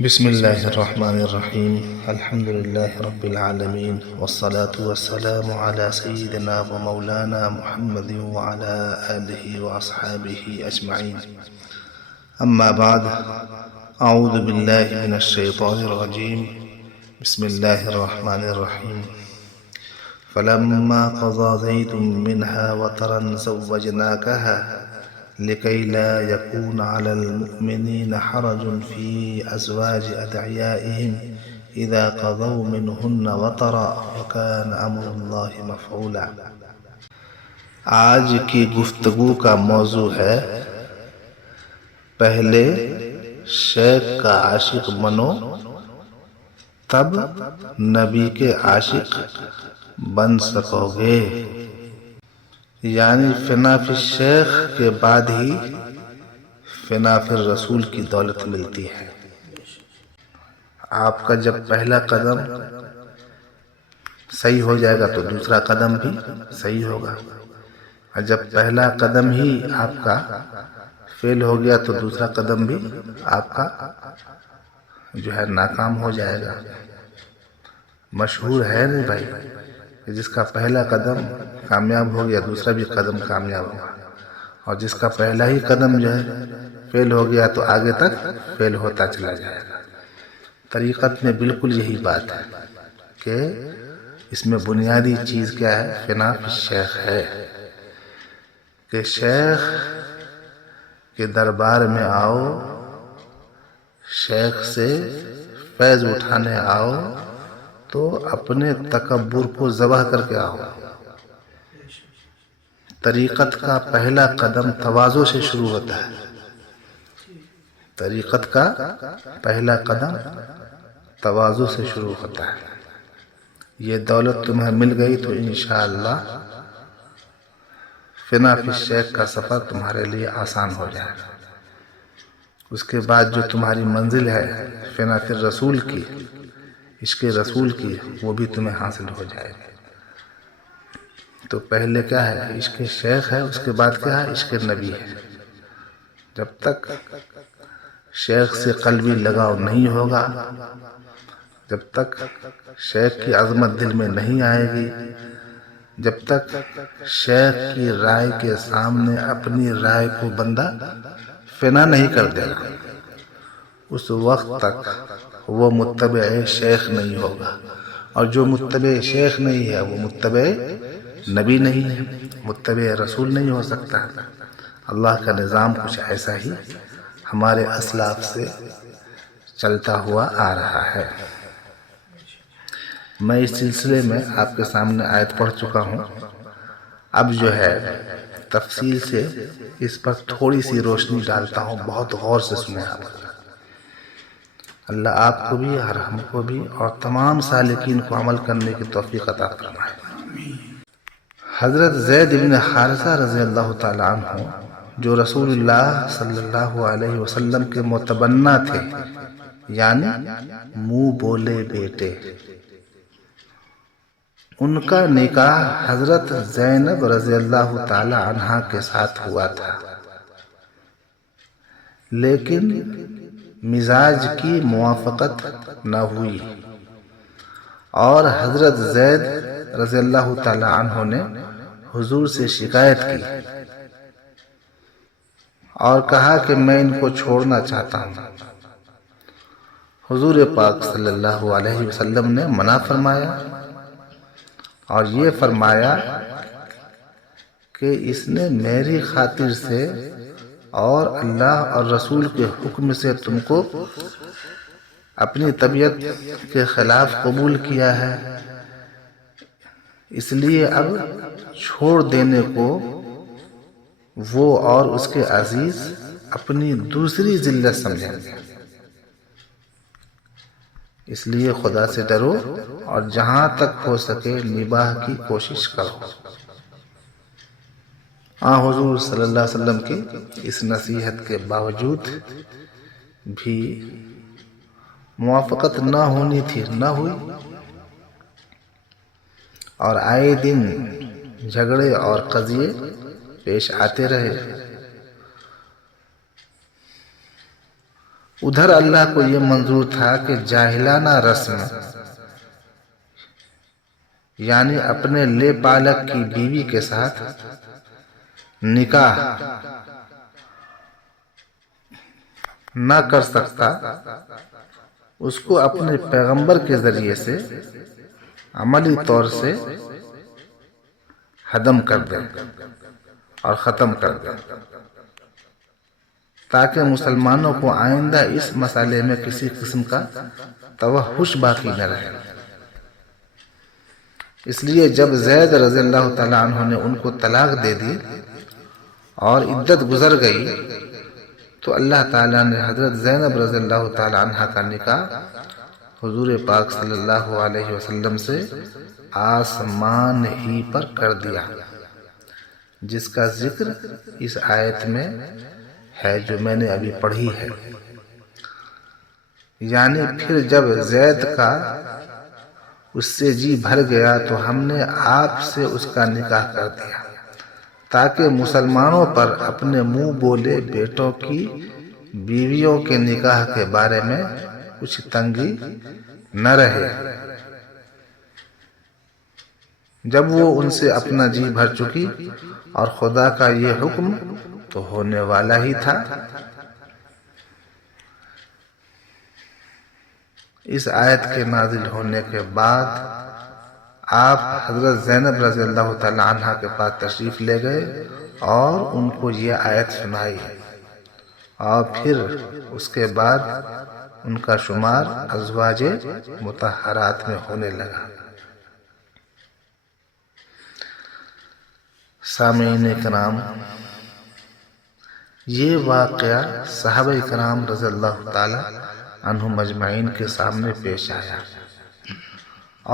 بسم الله الرحمن الرحيم. الحمد لله رب العالمين، والصلاة والسلام على سيدنا ومولانا محمد وعلى آله وأصحابه أجمعين. أما بعد، أعوذ بالله من الشيطان الرجيم. بسم الله الرحمن الرحيم. فلما قضى زيد منها وطرا زوجناكها لكي لا يكون على المؤمنين حرج في أزواج أدعيائهم إذا قضوا منهن وطرا وكان أمر الله مفعولا۔ آج کی گفتگو کا موضوع ہے پہلے شیخ کا عاشق بنو تب نبی کے عاشق بن سکو گے، یعنی فنا فی الشیخ کے بعد ہی فنا فی الرسول کی دولت ملتی ہے۔ آپ کا جب پہلا قدم صحیح ہو جائے گا تو دوسرا قدم بھی صحیح ہوگا، اور جب پہلا قدم ہی آپ کا فیل ہو گیا تو دوسرا قدم بھی آپ کا جو ہے ناکام ہو جائے گا۔ مشہور ہے نہیں بھائی کہ جس کا پہلا قدم کامیاب ہو گیا دوسرا بھی قدم کامیاب ہوگا، اور جس کا پہلا ہی قدم جو ہے فیل ہو گیا تو آگے تک فیل ہوتا چلا جائے گا۔ طریقت میں بالکل یہی بات ہے کہ اس میں بنیادی چیز کیا ہے؟ فنا فی الشیخ ہے، کہ شیخ کے دربار میں آؤ، شیخ سے فیض اٹھانے آؤ تو اپنے تکبر کو ذبح کر کے آؤ۔ طریقت کا پہلا قدم تواضع سے شروع ہوتا ہے، طریقت کا پہلا قدم تواضع سے شروع ہوتا ہے۔ یہ دولت تمہیں مل گئی تو انشاءاللہ فنا فی الشیخ کا سفر تمہارے لیے آسان ہو جائے گا۔ اس کے بعد جو تمہاری منزل ہے فنا فی الرسول کی، عشق رسول کی، وہ بھی تمہیں حاصل ہو جائے گی۔ تو پہلے کیا ہے؟ عشق شیخ ہے، اس کے بعد کیا ہے؟ عشق نبی ہے۔ جب تک شیخ سے قلبی لگاؤ نہیں ہوگا، جب تک شیخ کی عظمت دل میں نہیں آئے گی، جب تک شیخ کی رائے کے سامنے اپنی رائے کو بندہ فنا نہیں کر دے گا، اس وقت تک وہ متبع شیخ نہیں ہوگا، اور جو متبع شیخ نہیں ہے وہ متبع نبی نہیں ہے، متبع رسول نہیں ہو سکتا۔ اللہ کا نظام کچھ ایسا ہی ہمارے اسلاف سے چلتا ہوا آ رہا ہے۔ میں اس سلسلے میں آپ کے سامنے آیت پڑھ چکا ہوں، اب جو ہے تفصیل سے اس پر تھوڑی سی روشنی ڈالتا ہوں، بہت غور سے سنیں آپ۔ اللہ آپ کو بھی اور ہم کو بھی اور تمام سالکین کو عمل کرنے کی توفیق عطا فرمائے۔ حضرت زید بن حارثہ رضی اللہ تعالیٰ عنہ، جو رسول اللہ صلی اللہ علیہ وسلم کے متبنہ تھے، یعنی منہ بولے بیٹے، ان کا نکاح حضرت زینب رضی اللہ تعالیٰ عنہ کے ساتھ ہوا تھا، لیکن مزاج کی موافقت نہ ہوئی، اور حضرت زید رضی اللہ تعالی عنہ نے حضور سے شکایت کی اور کہا کہ میں ان کو چھوڑنا چاہتا ہوں۔ حضور پاک صلی اللہ علیہ وسلم نے منع فرمایا اور یہ فرمایا کہ اس نے میری خاطر سے اور اللہ اور رسول کے حکم سے تم کو اپنی طبیعت کے خلاف قبول کیا ہے، اس لیے اب چھوڑ دینے کو وہ اور اس کے عزیز اپنی دوسری ذلت سمجھیں گے، اس لیے خدا سے ڈرو اور جہاں تک ہو سکے نباہ کی کوشش کرو۔ حضور صلی اللہ علیہ وسلم کی اس نصیحت کے باوجود بھی موافقت نہ ہونی تھی، نہ ہوئی، اور آئے دن جھگڑے اور قضیے پیش آتے رہے۔ ادھر اللہ کو یہ منظور تھا کہ جاہلانہ رسم یعنی اپنے لے پالک کی بیوی کے ساتھ نکاح نہ کر سکتا، اس کو اپنے پیغمبر کے ذریعے سے عملی طور سے ہدم کر دیں اور ختم کر دیں، تاکہ مسلمانوں کو آئندہ اس مسئلے میں کسی قسم کا توحش باقی نہ رہے۔ اس لیے جب زید رضی اللہ تعالیٰ عنہ نے ان کو طلاق دے دی اور عدت گزر گئی تو اللہ تعالیٰ نے حضرت زینب رضی اللہ تعالیٰ عنہ کا نکاح حضور پاک صلی اللہ علیہ وسلم سے آسمان ہی پر کر دیا، جس کا ذکر اس آیت میں ہے جو میں نے ابھی پڑھی ہے۔ یعنی پھر جب زید کا اس سے جی بھر گیا تو ہم نے آپ سے اس کا نکاح کر دیا، تاکہ مسلمانوں پر اپنے منہ بولے بیٹوں کی بیویوں کے نکاح کے بارے میں کچھ تنگی نہ رہے۔ جب وہ ان سے اپنا جی بھر چکی اور خدا کا یہ حکم تو ہونے والا ہی تھا۔ اس آیت کے نازل ہونے کے بعد آپ حضرت زینب رضی اللہ تعالیٰ عنہ کے پاس تشریف لے گئے اور ان کو یہ آیت سنائی، اور پھر اس کے بعد ان کا شمار ازواج مطہرات میں ہونے لگا۔ سامعین کرام، یہ واقعہ صحابہ کرام رضی اللہ تعالی عنہم اجمعین کے سامنے پیش آیا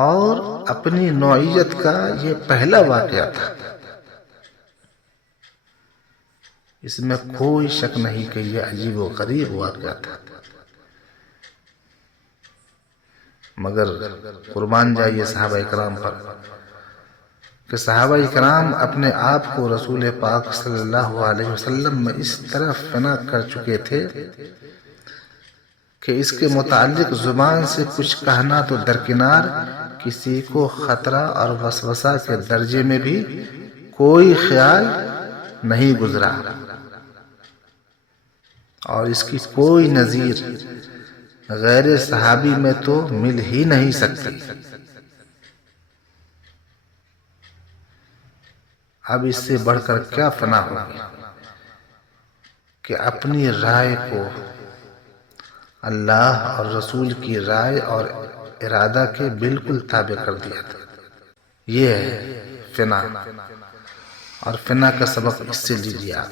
اور اپنی نوعیت کا یہ پہلا واقعہ تھا۔ اس میں کوئی شک نہیں کہ یہ عجیب و غریب واقعہ تھا، مگر قربان جائیے صحابہ کرام پر کہ صحابہ کرام اپنے آپ کو رسول پاک صلی اللہ علیہ وسلم میں اس طرح فنا کر چکے تھے کہ اس کے متعلق زبان سے کچھ کہنا تو درکنار، کسی کو خطرہ اور وسوسہ کے درجے میں بھی کوئی خیال نہیں گزرا، اور اس کی کوئی نظیر غیر صحابی میں تو مل ہی نہیں سکتی۔ اب اس سے بڑھ کر کیا فنا ہوگی کہ اپنی رائے کو اللہ اور رسول کی رائے اور ارادہ کے بالکل تابع کر دیا تھا۔ یہ ہے فنا، اور فنا کا سبق اس سے لیجیے آپ۔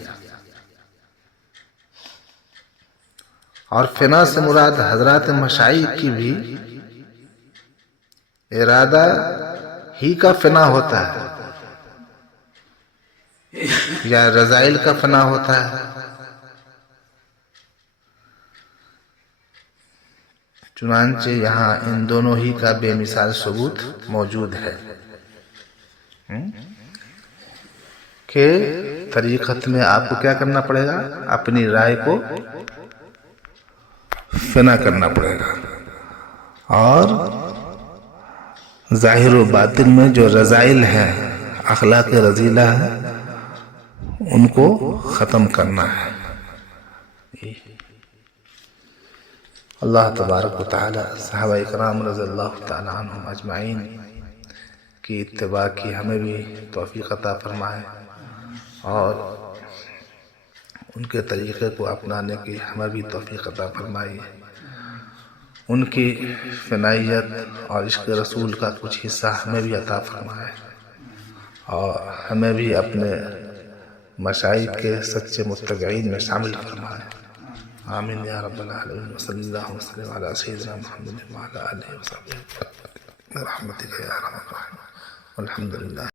اور فنا سے مراد حضرات مشائخ کی بھی ارادہ ہی کا فنا ہوتا ہے یا رذائل کا فنا ہوتا ہے۔ چنانچہ یہاں ان دونوں ہی کا بے مثال ثبوت موجود ہے کہ طریقت میں آپ کو کیا کرنا پڑے گا، اپنی رائے کو فنا کرنا پڑے گا، اور ظاہر و باطن میں جو رذائل ہیں، اخلاق رذیلہ ہے، ان کو ختم کرنا ہے۔ اللہ تبارک و تعالی صحابہ کرام رضی اللہ تعالی عنہم اجمعین کی اتباع کی ہمیں بھی توفیق عطا فرمائے، اور ان کے طریقے کو اپنانے کی ہمیں بھی توفیق عطا فرمائے۔ ان کی فنائیت اور عشق رسول کا کچھ حصہ ہمیں بھی عطا فرمائے، اور ہمیں بھی اپنے مشائخ کے سچے متبعین میں شامل فرمائے۔ آمین یا رب العالمین، وصلی اللہ وسلم علی سیدنا محمد وعلی آلہ وصحبہ برحمتک یا ارحم الراحمین، والحمدللہ۔